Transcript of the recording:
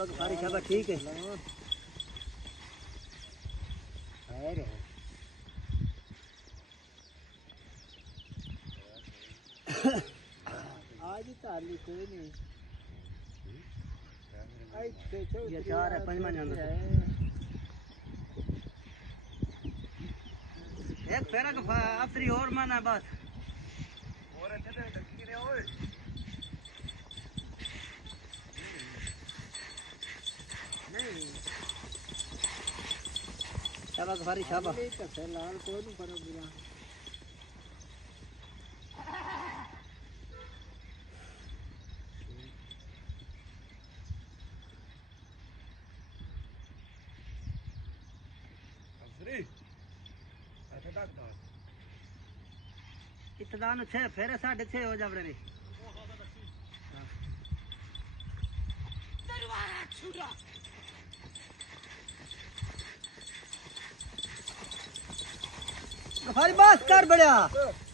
शाबाश सारी शाबाश ठीक है आज ताली कोई नहीं ये 4 है 5वां जाना एक फेरा का अफरी और माना बस और अच्छे से ढकी रे ओए नहीं शाबाश फारी शाबाश लाल कोई नहीं करो बुरा इतना 6 फिर 6.5 हो जावड़े रे फारी बस कर बढ़िया